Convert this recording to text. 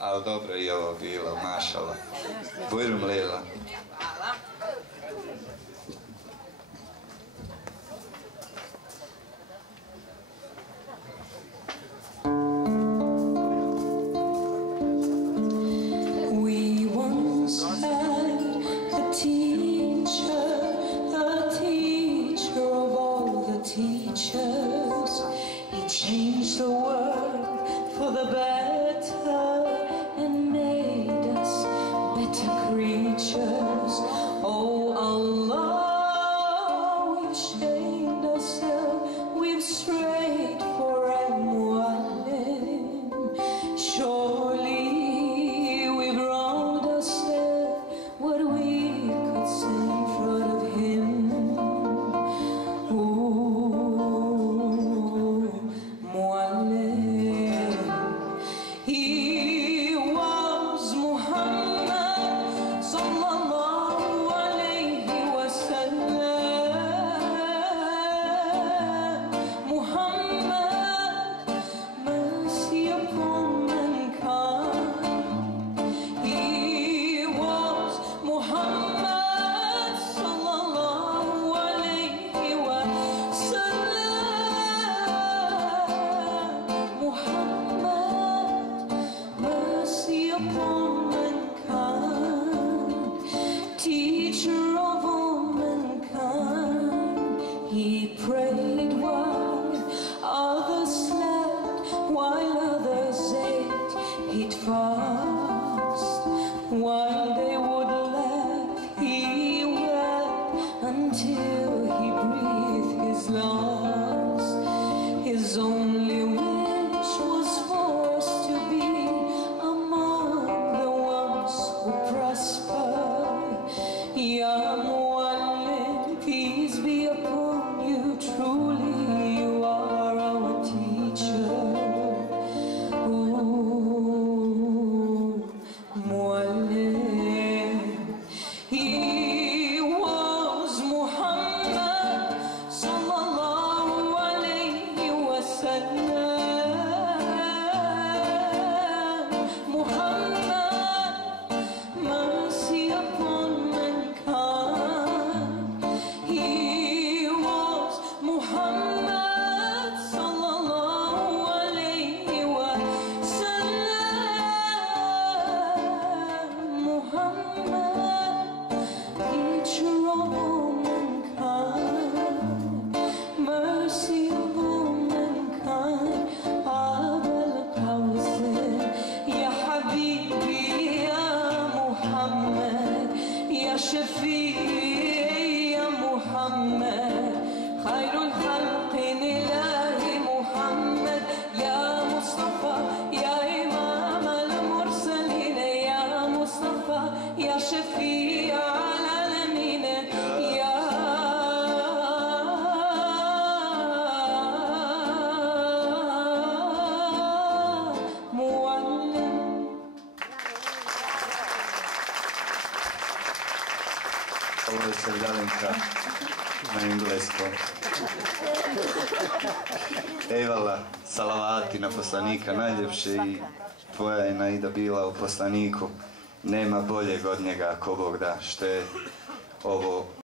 Ali dobro i ovo bilo, mašala. Bujrum lila. Hvala. We once had a teacher of all the teachers. He changed the world for the better and made us better creatures. Oh Allah, we've shamed ourselves, we've strayed for Al-Mu'allim. Surely we've wronged ourselves, what we could say in front of him. Ooh, Mu'allim. He was Muhammad sallallahu alayhi wa sallam. Muhammad, mercy upon mankind. He was Muhammad sallallahu alayhi wa sallam. Muhammad, mercy upon mankind, teacher of all mankind. He prayed while others slept, while others ate. He'd fast while they would laugh. He wept until he breathed his last. His only wish was for us to be among the ones who prosper. Ya Mu'allim, peace be upon you. Truly you are our teacher. Ooh, Mu'allim. He was Muhammad sallallahu alayhi wa sallam. Muhammad, mercy upon mankind. He was Muhammad sallallahu alayhi wa sallam. Muhammad, teacher of all mankind, mercy upon mankind. Abul Qawsin, Ya Habibi, Ya Muhammad, Ya Shafi'i, Ya Muhammad, Khairul Khalqin Ilahi Muhammad, Ya Mustafa, Ya Imam al-Mursalin, Ya Mustafa, Ya Shafi'i al-Alamin, Ya Mu'allim. Ovo je Sevdalinka na engleskom. Ejvala, salavati na poslanika najljepše i tvoja je Naida bila u poslaniku. Nema boljeg od njega, ko Bog da, što je ovo